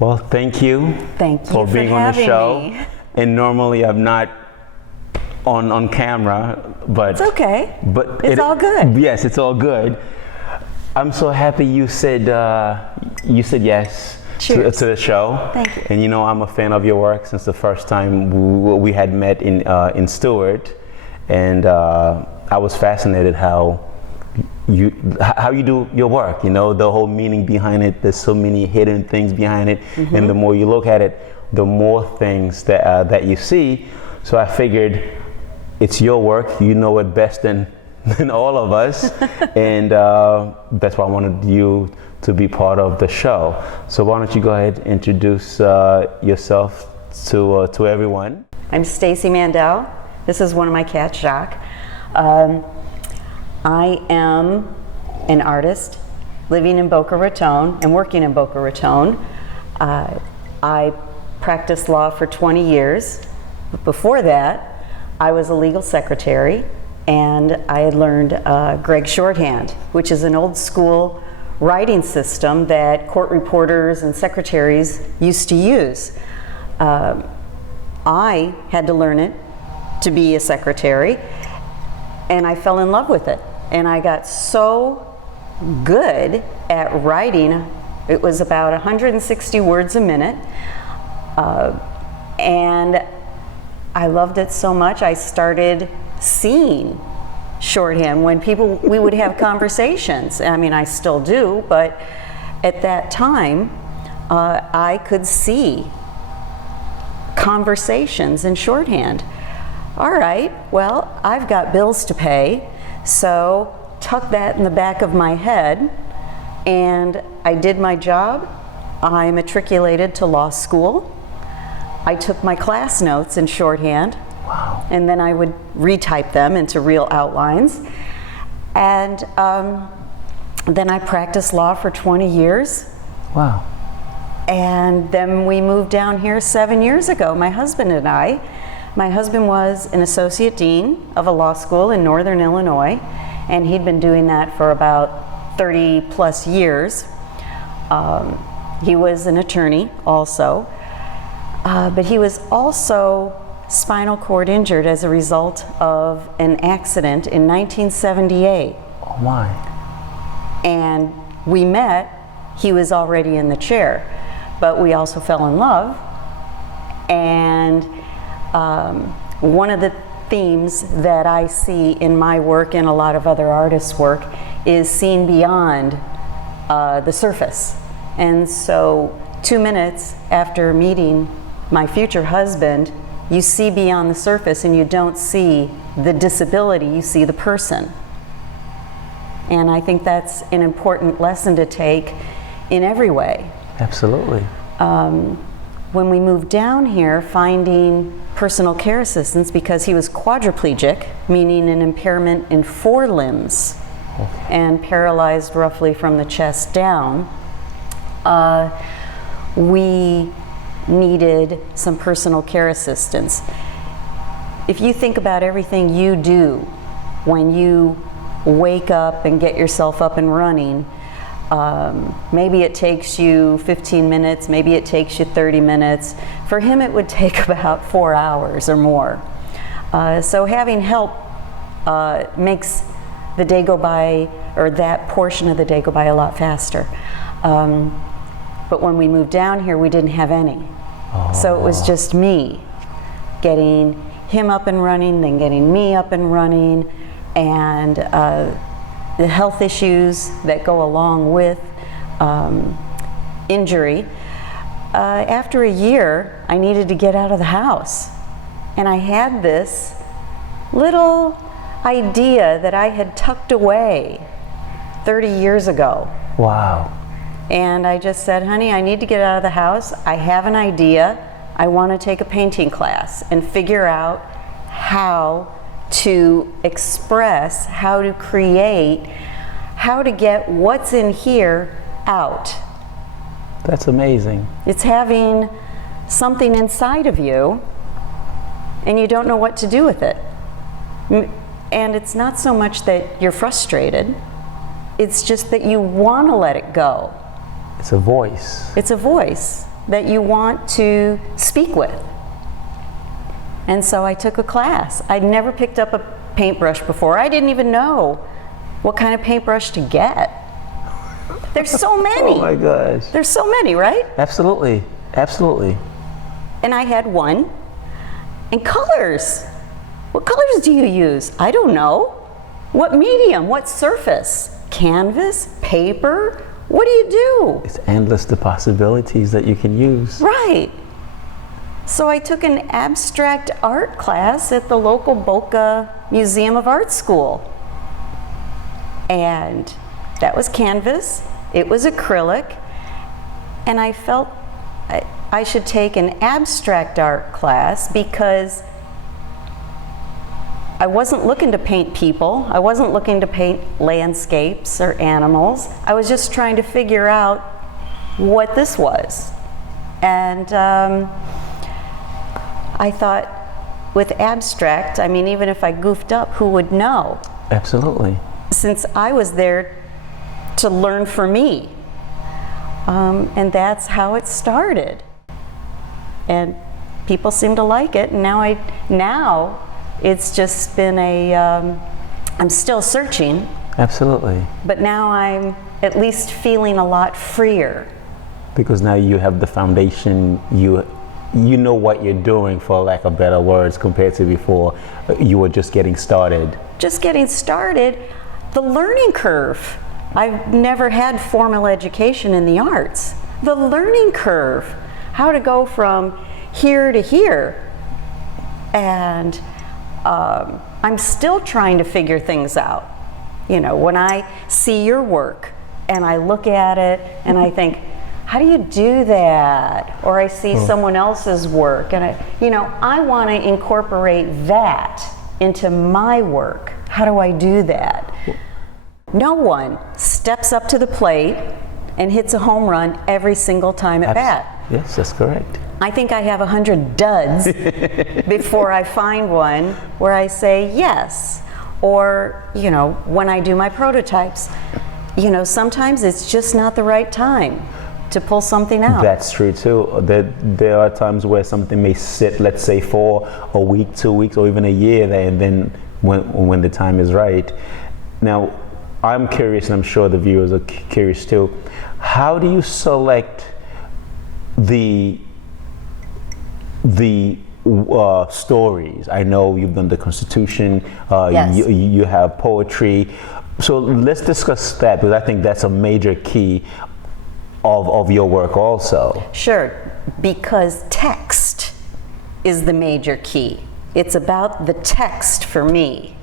Well, thank you. Thank you for being on the having show. me. And normally I'm not on camera, but It's okay. But it's all good. Yes, it's all good. I'm so happy you said yes to the show. Thank you. And you know, I'm a fan of your work since the first time we had met in Stewart, and I was fascinated how you do your work. You know, the whole meaning behind it. There's so many hidden things behind it, and the more you look at it, the more things that you see. So I figured it's your work. You know it best than all of us, and that's why I wanted you to be part of the show. So why don't you go ahead and introduce yourself to everyone. I'm Stacey Mandell. This is one of my cats, Jacques. I am an artist living in Boca Raton and working in Boca Raton. I practiced law for 20 years. Before that, I was a legal secretary, and I had learned Gregg Shorthand, which is an old school writing system that court reporters and secretaries used to use. I had to learn it to be a secretary, and I fell in love with it. And I got so good at writing. It was about 160 words a minute, and I loved it so much I started seeing shorthand when we would have conversations. I mean, I still do, but at that time I could see conversations in shorthand. All right, well, I've got bills to pay, so tuck that in the back of my head, and I did my job. I matriculated to law school. I took my class notes in shorthand. Wow. And then I would retype them into real outlines. And then I practiced law for 20 years. Wow. And then we moved down here 7 years ago, my husband and I. My husband was an associate dean of a law school in Northern Illinois, and he'd been doing that for about 30 plus years. He was an attorney also, but he was also spinal cord injured as a result of an accident in 1978. Oh my. And we met, he was already in the chair, but we also fell in love. And one of the themes that I see in my work and a lot of other artists' work is seeing beyond the surface. And so 2 minutes after meeting my future husband, you see beyond the surface and you don't see the disability, you see the person. And I think that's an important lesson to take in every way. Absolutely. When we moved down here, finding personal care assistants, because he was quadriplegic, meaning an impairment in 4 limbs, and paralyzed roughly from the chest down, we needed some personal care assistance. If you think about everything you do when you wake up and get yourself up and running, maybe it takes you 15 minutes, maybe it takes you 30 minutes. For him, it would take about 4 hours or more. So having help makes the day go by, or that portion of the day go by, a lot faster. But when we moved down here, we didn't have any. Oh. So it was just me getting him up and running, then getting me up and running, and the health issues that go along with injury. After a year, I needed to get out of the house. And I had this little idea that I had tucked away 30 years ago. Wow. And I just said, honey, I need to get out of the house. I have an idea. I want to take a painting class and figure out how to express, how to create, how to get what's in here out. That's amazing. It's having something inside of you and you don't know what to do with it. And it's not so much that you're frustrated, it's just that you want to let it go. It's a voice. It's a voice. that you want to speak with. And so I took a class. I'd never picked up a paintbrush before. I didn't even know what kind of paintbrush to get. There's so many. Oh my gosh. There's so many, right? Absolutely, absolutely. And I had one. And colors. What colors do you use? I don't know. What medium? What surface? Canvas? Paper? What do you do? It's endless the possibilities that you can use. Right. So I took an abstract art class at the local Boca Museum of Art School. And that was canvas, it was acrylic, and I felt I should take an abstract art class because I wasn't looking to paint people, I wasn't looking to paint landscapes or animals. I was just trying to figure out what this was. And I thought, with abstract, I mean, even if I goofed up, who would know? Absolutely. Since I was there to learn for me. And that's how it started. And people seem to like it, and now it's just been I'm still searching. Absolutely. But now I'm at least feeling a lot freer. Because now you have the foundation, you know what you're doing, for lack of better words, compared to before. You were just getting started. Just getting started. The learning curve. I've never had formal education in the arts. The learning curve. How to go from here to here. And I'm still trying to figure things out. You know, when I see your work and I look at it and I think, how do you do that? Or I see someone else's work and I want to incorporate that into my work. How do I do that? No one steps up to the plate and hits a home run every single time at bat. Yes, that's correct. I think I have 100 duds before I find one where I say yes. Or, when I do my prototypes, sometimes it's just not the right time to pull something out. That's true too. There are times where something may sit, let's say, for a week, 2 weeks, or even a year, and then when the time is right. Now, I'm curious, and I'm sure the viewers are curious too. How do you select the stories? I know you've done the Constitution. Yes. You have poetry. So let's discuss that, because I think that's a major key of your work also. Sure, because text is the major key. It's about the text for me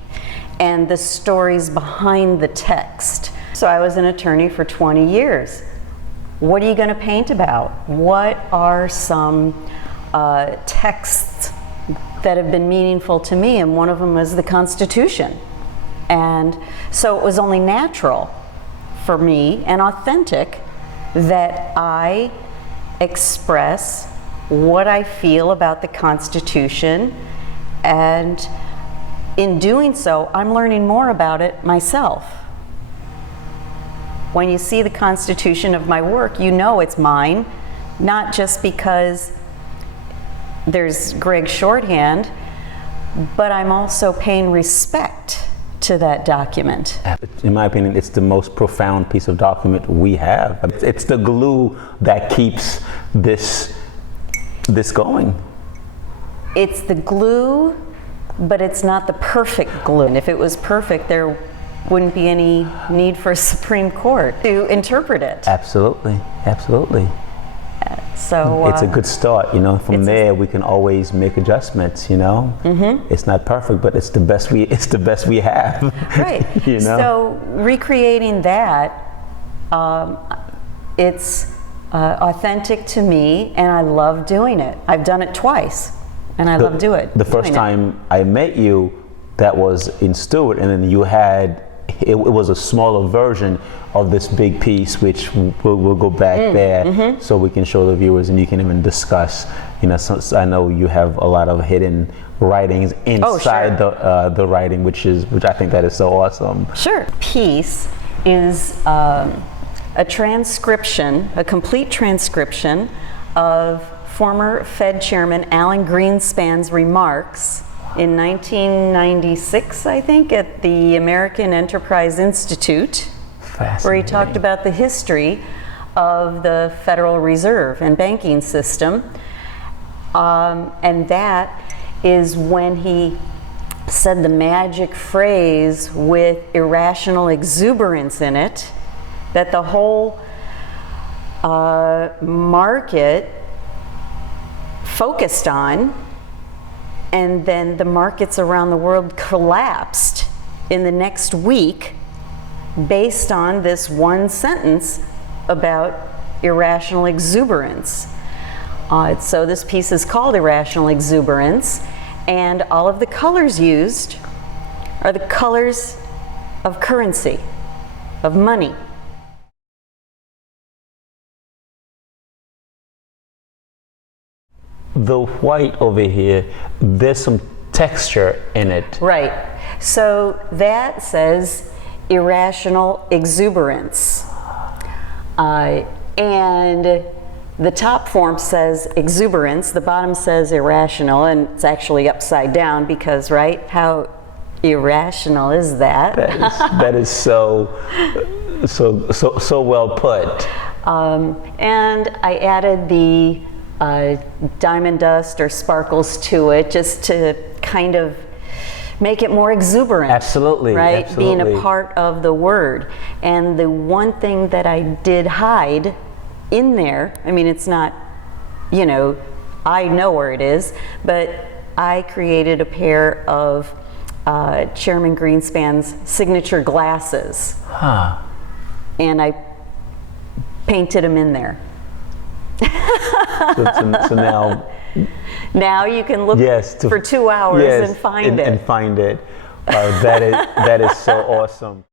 and the stories behind the text. So I was an attorney for 20 years. What are you going to paint about? What are some texts that have been meaningful to me? And one of them was the Constitution. And so it was only natural for me and authentic that I express what I feel about the Constitution, and in doing so, I'm learning more about it myself. When you see the Constitution of my work, you know it's mine, not just because there's Gregg Shorthand, but I'm also paying respect to that document. In my opinion, it's the most profound piece of document we have. It's the glue that keeps this going. It's the glue, but it's not the perfect glue. And if it was perfect, there wouldn't be any need for a Supreme Court to interpret it. Absolutely, absolutely. So it's a good start, From there, we can always make adjustments, Mm-hmm. It's not perfect, but it's the best we have. Right. So recreating that, it's authentic to me, and I love doing it. I've done it twice, and I love doing it. The first time I met you, that was in Stewart, and then you had it was a smaller version of this big piece, which we'll go back there, mm-hmm. so we can show the viewers, and you can even discuss. So I know you have a lot of hidden writings inside the writing, which I think that is so awesome. Sure. Piece is a transcription, a complete transcription of former Fed Chairman Alan Greenspan's remarks in 1996, I think, at the American Enterprise Institute, where he talked about the history of the Federal Reserve and banking system. And that is when he said the magic phrase with irrational exuberance in it, that the whole market focused on, and then the markets around the world collapsed in the next week based on this one sentence about irrational exuberance. So this piece is called Irrational Exuberance, and all of the colors used are the colors of currency, of money. The white over here, there's some texture in it. Right. So that says irrational exuberance. And the top form says exuberance, the bottom says irrational, and it's actually upside down because, right, how irrational is that? That is so well put. And I added the diamond dust or sparkles to it just to kind of make it more exuberant. Absolutely, right? absolutely. Being a part of the word. And the one thing that I did hide in there, I mean, it's not, you know, I know where it is, but I created a pair of Chairman Greenspan's signature glasses. Huh. And I painted them in there. So now you can look for 2 hours and find it. And find it. That is so awesome.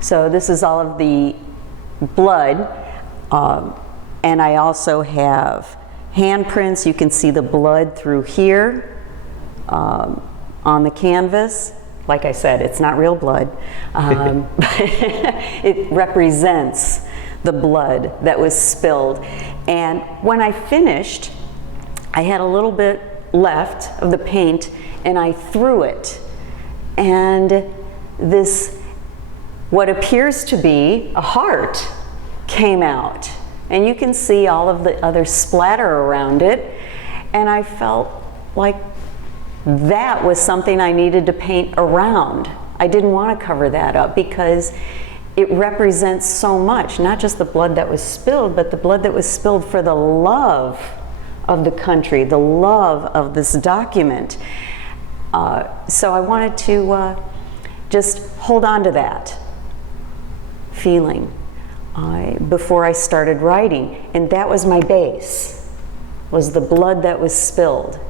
So this is all of the blood, and I also have handprints. You can see the blood through here on the canvas. Like I said, it's not real blood. It represents the blood that was spilled. And when I finished, I had a little bit left of the paint, and I threw it. And this, what appears to be a heart, came out. And you can see all of the other splatter around it. And I felt like that was something I needed to paint around. I didn't want to cover that up because it represents so much, not just the blood that was spilled, but the blood that was spilled for the love of the country, the love of this document. So I wanted to just hold on to that feeling before I started writing. And that was my base, was the blood that was spilled.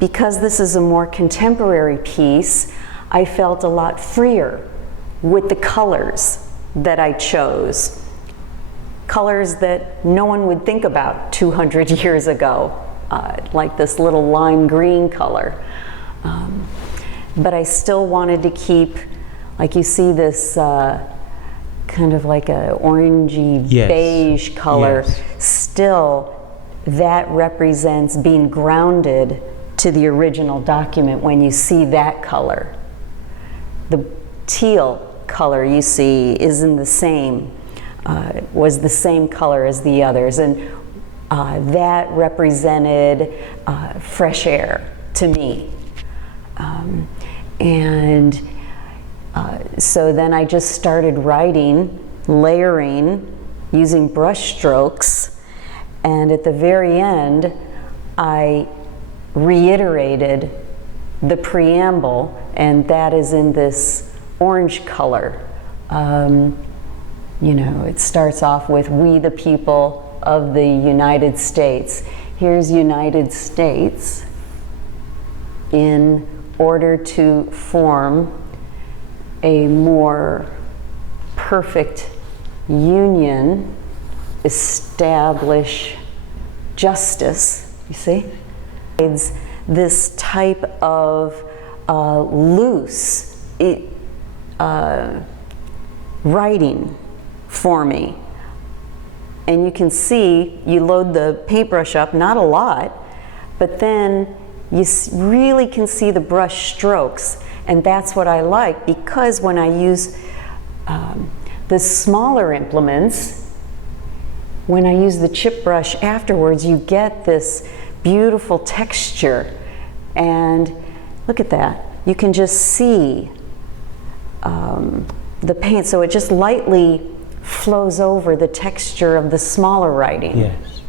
Because this is a more contemporary piece, I felt a lot freer with the colors that I chose. Colors that no one would think about 200 years ago, like this little lime green color. But I still wanted to keep, like you see this kind of like a orangey beige color. Still, that represents being grounded to the original document when you see that color. The teal color you see isn't the same, was the same color as the others, and that represented fresh air to me. So then I just started writing, layering, using brush strokes, and at the very end I reiterated the preamble, and that is in this orange color. You know, it starts off with "We the people of the United States." Here's United States in order to form a more perfect union, establish justice, you see? It's this type of loose, writing for me. And you can see, you load the paintbrush up, not a lot, but then you really can see the brush strokes. And that's what I like, because when I use the smaller implements, when I use the chip brush afterwards, you get this beautiful texture. And look at that. You can just see the paint, so it just lightly flows over the texture of the smaller writing. Yes.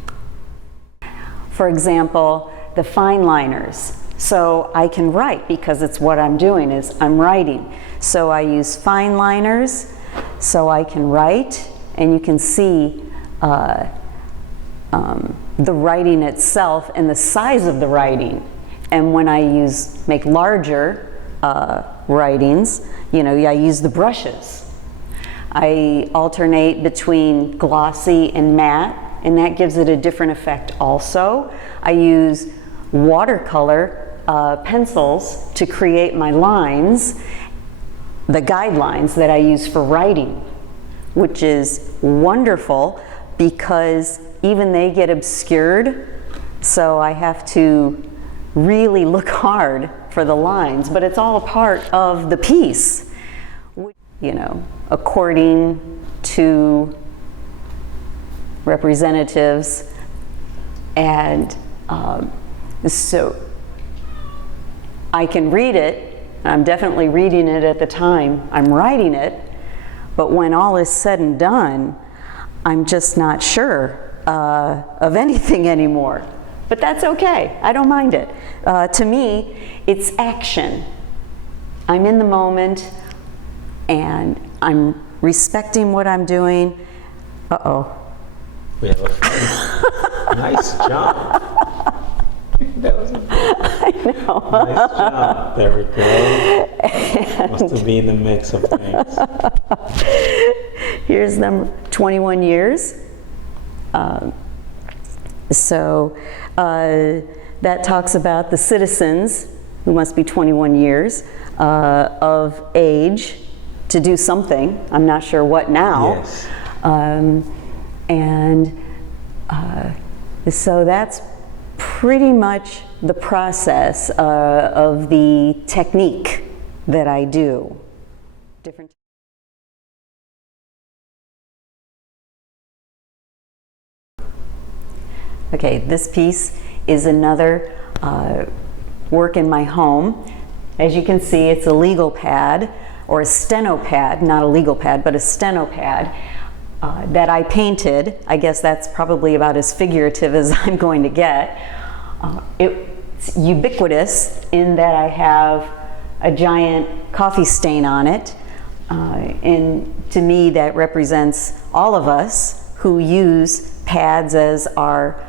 For example, the fine liners. So I can write, because it's what I'm doing, is I'm writing. So I use fine liners so I can write, and you can see the writing itself and the size of the writing. And when I make larger writings, I use the brushes. I alternate between glossy and matte, and that gives it a different effect also. I use watercolor pencils to create my lines, the guidelines that I use for writing, which is wonderful because even they get obscured, so I have to really look hard for the lines, but it's all a part of the piece, according to representatives. And so I can read it. I'm definitely reading it at the time I'm writing it, but when all is said and done, I'm just not sure of anything anymore. But that's okay. I don't mind it. To me, it's action. I'm in the moment, and I'm respecting what I'm doing. Uh-oh. We have a nice job. That was I know. nice job. There we go. Must to be in the mix of things. Here's number 21 years. That talks about the citizens who must be 21 years of age to do something. I'm not sure what now. Yes. So that's pretty much the process of the technique that I do. Different. Okay, this piece is another work in my home. As you can see, it's a legal pad, or a steno pad, not a legal pad, but a steno pad that I painted. I guess that's probably about as figurative as I'm going to get. It's ubiquitous in that I have a giant coffee stain on it. And to me, that represents all of us who use pads as our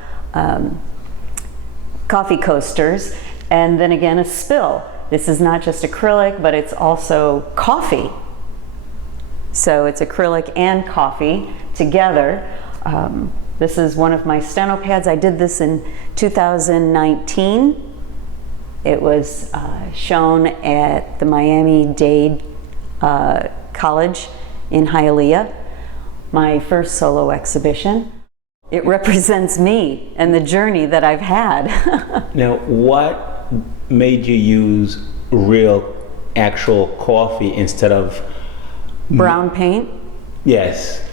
coffee coasters. And then again, a spill. This is not just acrylic, but it's also coffee. So it's acrylic and coffee together. This is one of my steno pads. I did this in 2019. It was shown at the Miami-Dade College in Hialeah, my first solo exhibition. It represents me and the journey that I've had. Now, what made you use real, actual coffee instead of brown paint? Yes.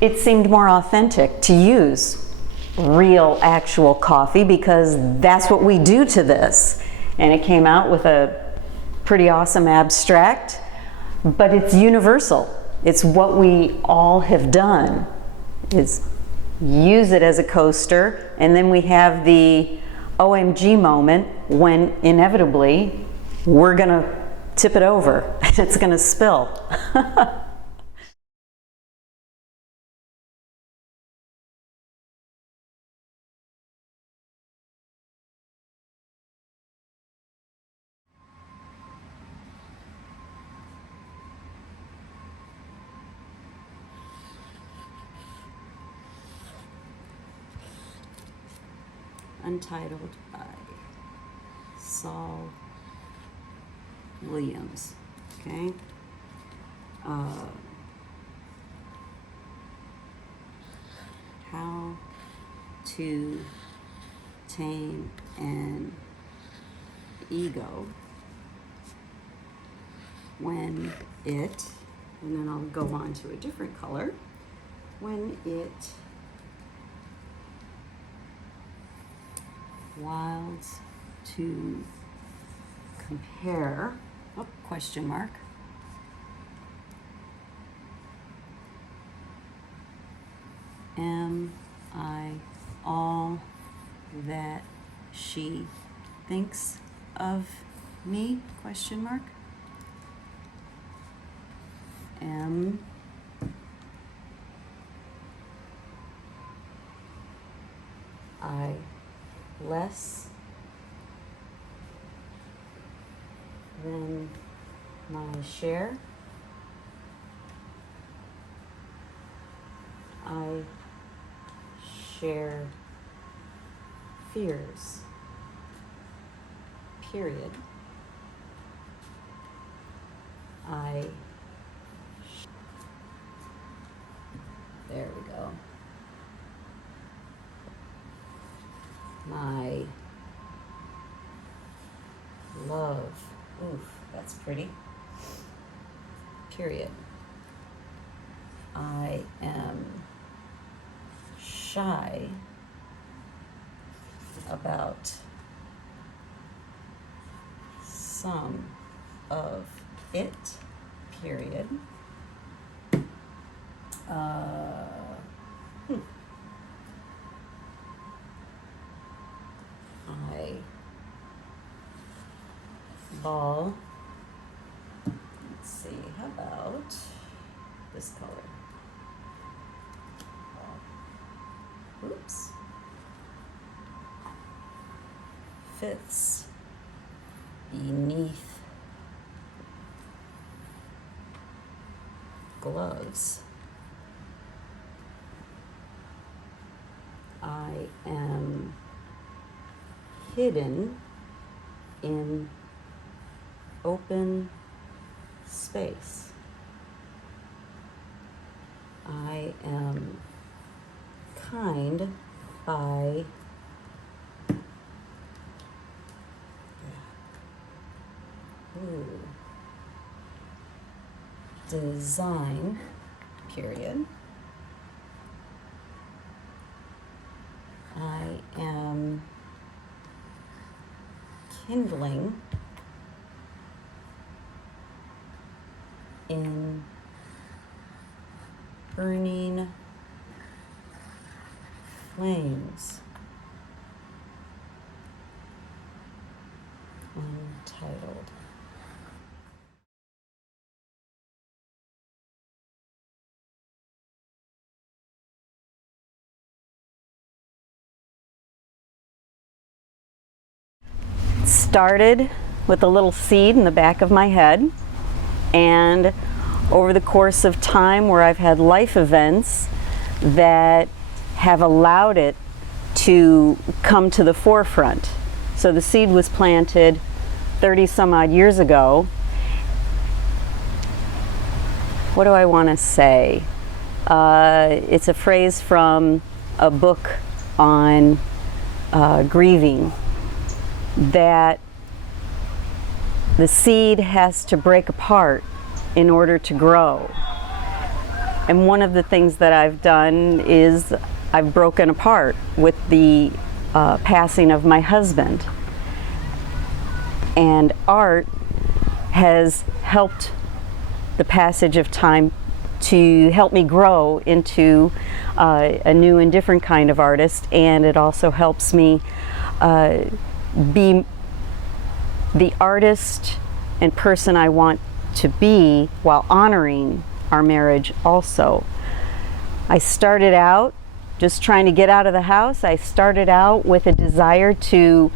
It seemed more authentic to use real, actual coffee because that's what we do to this. And it came out with a pretty awesome abstract, but it's universal. It's what we all have done, is use it as a coaster, and then we have the OMG moment when inevitably we're gonna tip it over and it's gonna spill. Untitled by Saul Williams. Okay. how to tame an ego when it, and then I'll go on to a different color, when it wilds to compare, oh, question mark, am I all that she thinks of me, question mark, am I less than my share? I share fears, period. There we go. My love, oof, that's pretty, period. I am shy about some of it, period. I ball, let's see, how about this color? Oops. Fits beneath gloves. I am hidden in open space. I am kind by design, period. I am kindling in burning flames. Untitled. Started with a little seed in the back of my head, and over the course of time where I've had life events that have allowed it to come to the forefront. So the seed was planted 30 some odd years ago. What do I want to say? It's a phrase from a book on grieving, that the seed has to break apart in order to grow. And one of the things that I've done is I've broken apart with the passing of my husband. And art has helped the passage of time to help me grow into a new and different kind of artist, and it also helps me be the artist and person I want to be while honoring our marriage also. I started out just trying to get out of the house. I started out with a desire to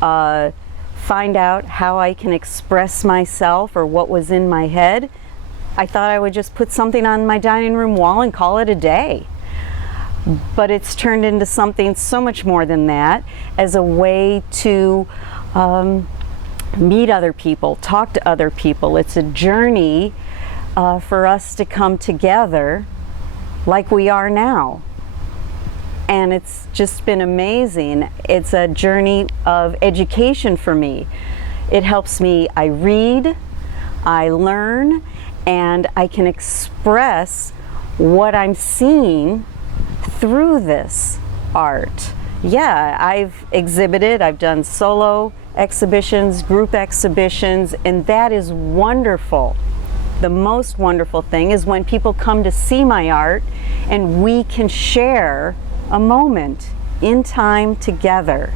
find out how I can express myself or what was in my head. I thought I would just put something on my dining room wall and call it a day. But it's turned into something so much more than that, as a way to meet other people, talk to other people. It's a journey for us to come together like we are now. and it's just been amazing. It's a journey of education for me. It helps me, I read, I learn, and I can express what I'm seeing through this art. Yeah, I've exhibited, I've done solo exhibitions, group exhibitions, and that is wonderful. The most wonderful thing is when people come to see my art and we can share a moment in time together.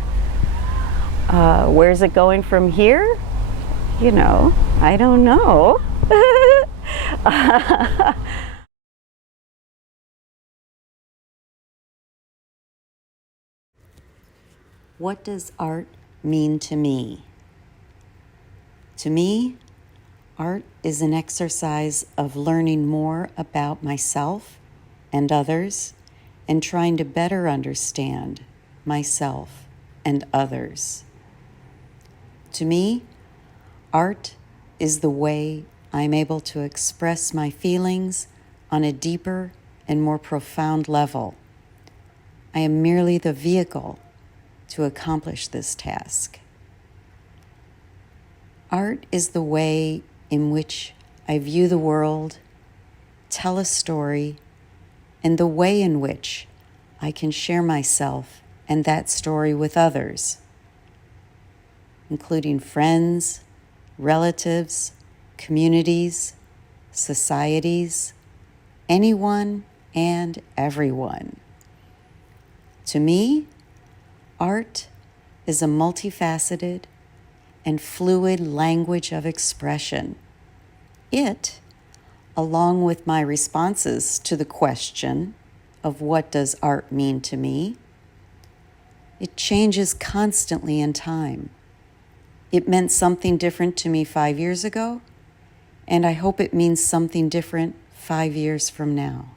Where's it going from here? You know, I don't know. What does art mean to me? To me, art is an exercise of learning more about myself and others and trying to better understand myself and others. To me, art is the way I'm able to express my feelings on a deeper and more profound level. I am merely the vehicle to accomplish this task. Art is the way in which I view the world, tell a story, and the way in which I can share myself and that story with others, including friends, relatives, communities, societies, anyone and everyone. To me, art is a multifaceted and fluid language of expression. It, along with my responses to the question of what does art mean to me, it changes constantly in time. It meant something different to me 5 years ago, and I hope it means something different 5 years from now.